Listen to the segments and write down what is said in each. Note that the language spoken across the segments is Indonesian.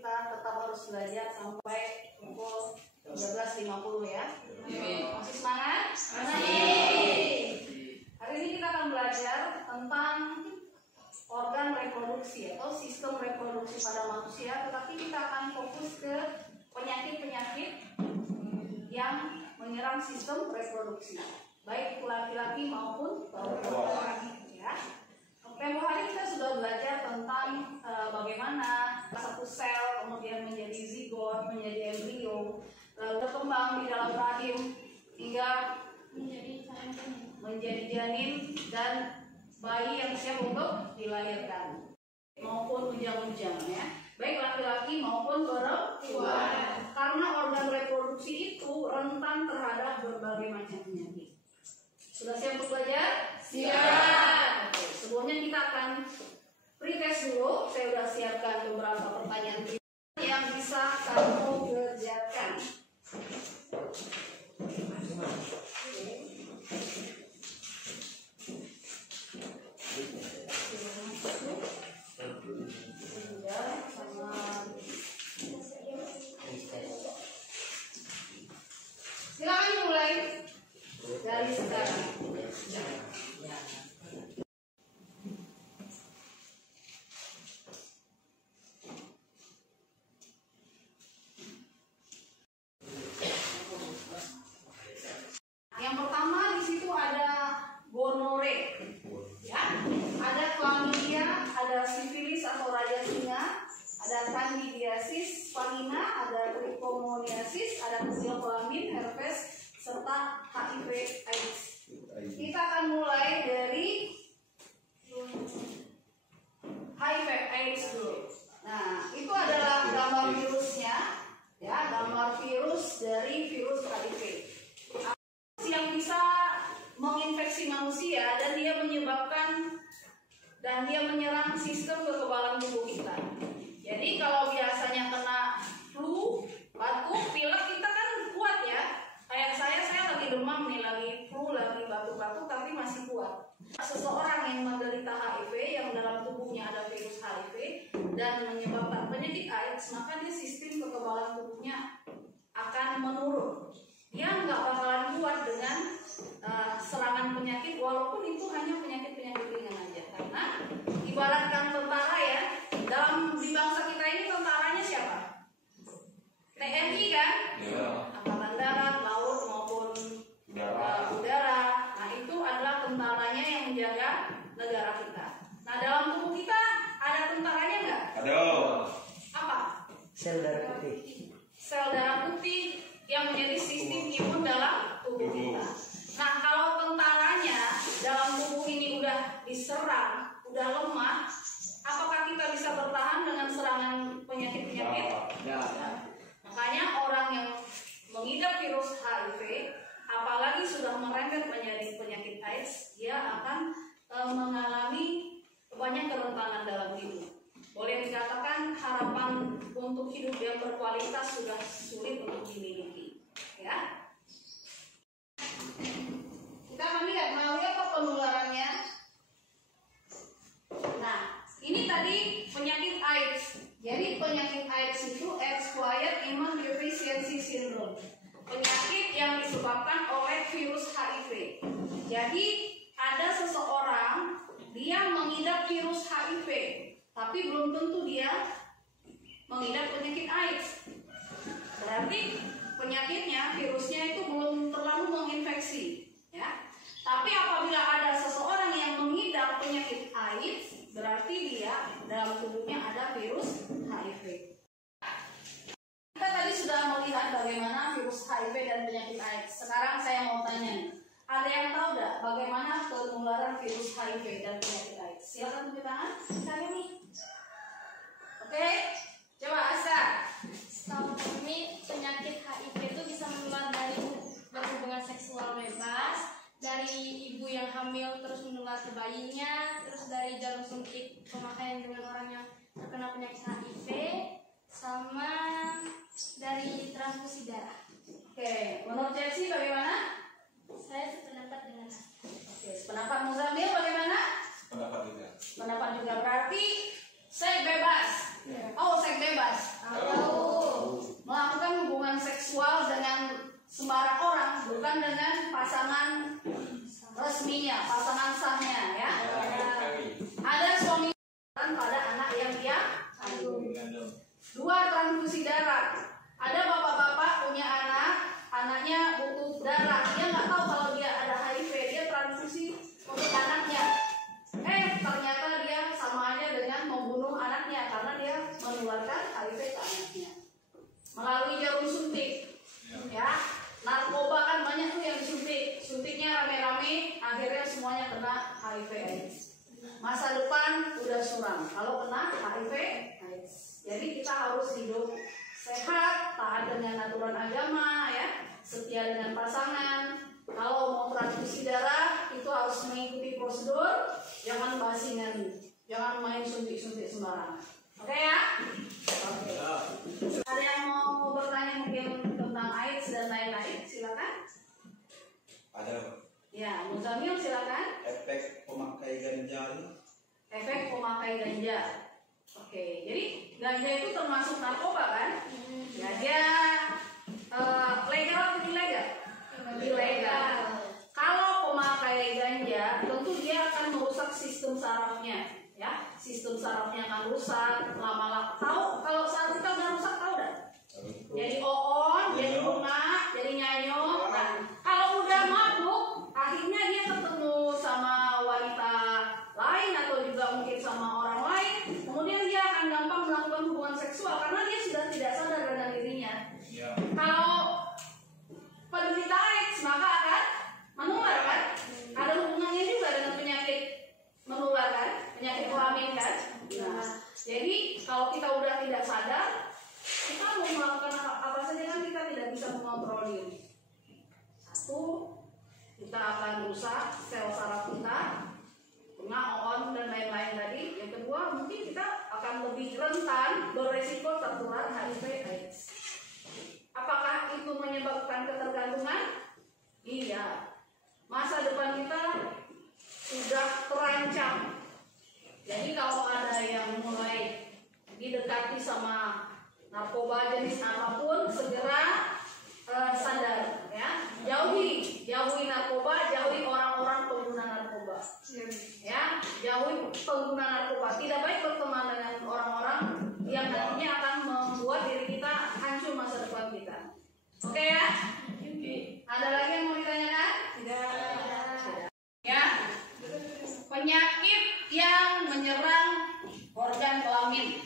kita tetap harus belajar sampai pukul 13.50 ya. Masih semangat? Masih. Hari ini kita akan belajar tentang organ reproduksi atau sistem reproduksi pada manusia, tetapi kita akan fokus ke penyakit-penyakit yang menyerang sistem reproduksi, baik itu laki-laki maupun perempuan ya. Tempoh hari kita sudah belajar tentang bagaimana satu sel kemudian menjadi zigot, menjadi embrio, lalu berkembang di dalam rahim hingga menjadi janin dan bayi yang siap untuk dilahirkan maupun ujang-ujang ya, baik laki-laki maupun perempuan. Karena organ reproduksi itu rentan terhadap berbagai macam penyakit. Sudah siap untuk belajar? Siap. Oke, sebelumnya kita akan pretest dulu. Saya sudah siapkan beberapa pertanyaan yang bisa kamu kerjakan. Silakan mulai dari sekarang. Yang pertama di situ ada gonore, ya, ada chlamydia, ada sifilis atau raja singa, ada candidiasis, vagina, ada trichomoniasis, ada kelamin, herpes, serta HIV/AIDS. Kita akan mulai dari HIV/AIDS dulu. Nah, itu adalah gambar virusnya, ya, gambar virus dari virus HIV yang bisa menginfeksi manusia dan dia menyerang sistem kekebalan tubuh kita. Jadi kalau biasanya kena flu, batuk, pilek kita kan kuat ya. Kayak saya lagi demam nih, lagi flu, lagi batuk-batuk tapi masih kuat. Seseorang yang menderita HIV yang dalam tubuhnya ada virus HIV dan menyebabkan penyakit AIDS, maka dia sistem kekebalan tubuhnya akan menurun. Dia nggak bakalan kuat dengan serangan penyakit, walaupun itu hanya penyakit-penyakit ringan aja. Karena ibaratkan tentara ya, di bangsa kita ini tentaranya siapa? TNI kan? Ya. Angkatan darat, laut maupun udara. Nah itu adalah tentaranya yang menjaga negara kita. Nah dalam tubuh kita ada tentaranya nggak? Ada. Apa? Sel darah putih. Sel darah putih yang menjadi sistem imun dalam tubuh kita. Nah kalau tentaranya dalam tubuh ini udah diserang, udah lemah, apakah kita bisa bertahan dengan serangan penyakit-penyakit? Ya. Makanya orang yang mengidap virus HIV, apalagi sudah merembet menjadi penyakit AIDS, dia akan mengalami banyak kerentanan dalam hidup. Boleh dikatakan harapan untuk hidup yang berkualitas sudah sulit untuk dimiliki. Ya. Kita akan lihat melalui apa penularannya. Nah, ini tadi penyakit AIDS. Jadi penyakit AIDS itu Acquired Immune Deficiency Syndrome. Penyakit yang disebabkan oleh virus HIV. Jadi ada seseorang dia mengidap virus HIV, tapi belum tentu dia mengidap penyakit AIDS. Berarti penyakitnya, virusnya itu belum terlalu menginfeksi, ya. Tapi apabila ada seseorang yang mengidap penyakit AIDS, berarti dia dalam tubuhnya ada virus HIV. Kita tadi sudah melihat bagaimana virus HIV dan penyakit AIDS. Sekarang saya mau tanya, ada yang tahu nggak bagaimana penularan virus HIV dan penyakit AIDS? Silakan tunjuk tangan. Saya nih. Oke, coba Asa. Setahu kami penyakit HIV itu bisa menular dari berhubungan seksual bebas, dari ibu yang hamil terus menular ke bayinya, terus dari jarum suntik pemakaian dengan orang yang terkena penyakit HIV, sama dari transfusi darah. Oke, menurut Chelsea bagaimana? Saya sependapat dengan Oke, pendapat Muzamil bagaimana? Pendapat juga. Pendapat juga, berarti seks bebas. Oh, seks bebas. bukan dengan pasangan resminya, pasangan sahnya ya. Ada suami pada anak yang dia kandung. 2, transfusi darah. Ada bapak-bapak punya anak, anaknya butuh darah, dia nggak tahu kalau dia ada HIV, dia transfusi untuk anaknya. Ternyata dia sama aja dengan membunuh anaknya karena dia menularkan HIV ke anaknya melalui jarum suntik. Ya, narkoba kan banyak tuh yang disuntik, suntiknya rame-rame, akhirnya semuanya kena HIV/AIDS. Masa depan udah suram kalau kena HIV/AIDS. Jadi kita harus hidup sehat, taat dengan aturan agama, ya, setia dengan pasangan. Kalau mau transfusi darah itu harus mengikuti prosedur, jangan basingan, jangan main suntik-suntik sembarangan. Oke ya? Oke. Ada yang mau bertanya mungkin tentang AIDS dan lain-lain? Silakan. Ada. Ya, Muzamil silakan. Efek pemakai ganja. Efek pemakai ganja. Oke, jadi ganja itu termasuk narkoba kan? Ya, dia legal atau ilegal? Ilegal. Kalau pemakai ganja, tentu dia akan merusak sistem sarafnya. Ya, sistem sarafnya akan rusak lama-lama. Tahu kalau saraf kita udah rusak, tahu dah? Jadi oon, jadi bunga, jadi nyanyok. Nah, kalau udah mabuk, akhirnya dia ketemu sama wanita lain atau juga mungkin sama orang lain. Kemudian dia akan gampang melakukan hubungan seksual karena dia sudah tidak sadar dengan dirinya. Ya. Kalau penderita AIDS maka akan menular kan? Ada hubungannya juga dengan penyakit menular kan? Penyakit kelamin kan? Nah, jadi kalau kita udah tidak sadar, kita mau melakukan apa saja kan kita tidak bisa mengontrol diri. 1, kita akan rusak sel saraf kita, bunga, oon dan lain-lain tadi. Yang kedua, mungkin kita akan lebih rentan beresiko tertular HIV/AIDS. Apakah itu menyebabkan ketergantungan? Iya. Masa depan kita sudah terancam. Jadi kalau ada yang mulai didekati sama narkoba jenis apapun, segera sadar ya. Jauhi narkoba, jauhi orang-orang pengguna narkoba. Ya, jauhi pengguna narkoba. Tidak baik berteman dengan orang-orang yang nantinya akan membuat diri kita hancur masa depan kita. Oke ya? Ada lagi yang mau ditanyakan? Tidak. Ya. Penyakit yang menyerang organ kelamin.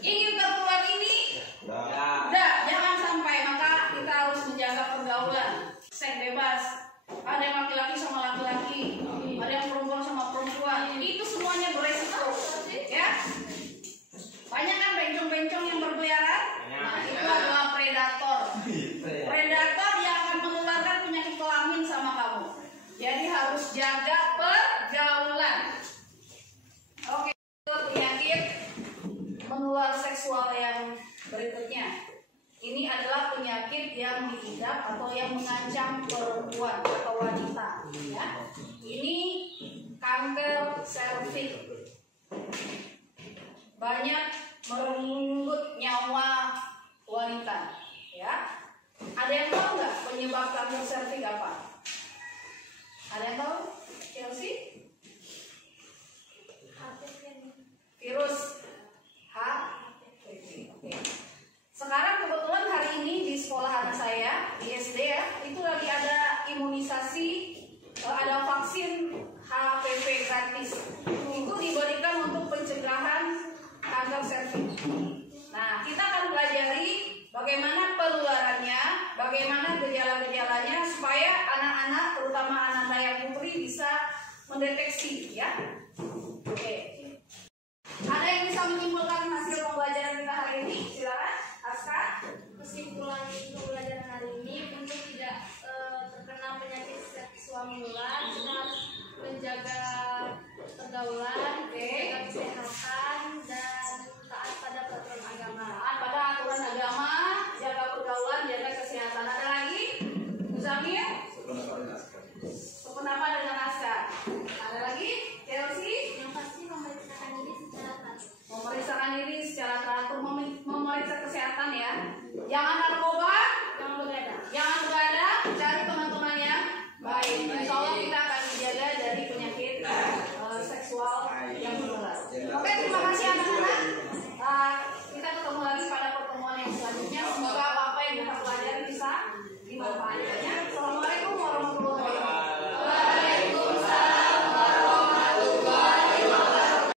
Ingin tertular ini? Udah, jangan sampai. Maka kita harus menjaga pergaulan. Seks bebas. Ada yang laki-laki sama laki-laki, ada yang perempuan sama perempuan. Itu semuanya beresiko, ya. Banyak kan bencong-bencong yang berkeliaran. Nah, itu adalah predator. Predator yang akan menularkan penyakit kelamin sama kamu. Jadi harus jaga pergaulan. Oke, penyakit menular seksual yang berikutnya. Ini adalah penyakit yang diidap atau yang mengancam perempuan atau wanita. Ya. Ini kanker serviks. Banyak merenggut nyawa wanita. Ya. Ada yang tahu nggak penyebab kanker serviks apa? Ada yang tahu? Chelsea? Virus HPV. Oke. Sekarang kebetulan hari ini di sekolah anak saya di SD ya, itu lagi ada imunisasi, ada vaksin HPV gratis. Itu diberikan untuk pencegahan kanker serviks. Nah, kita akan pelajari bagaimana penularannya, bagaimana gejala-gejalanya supaya anak-anak, terutama anak yang putri bisa mendeteksi ya.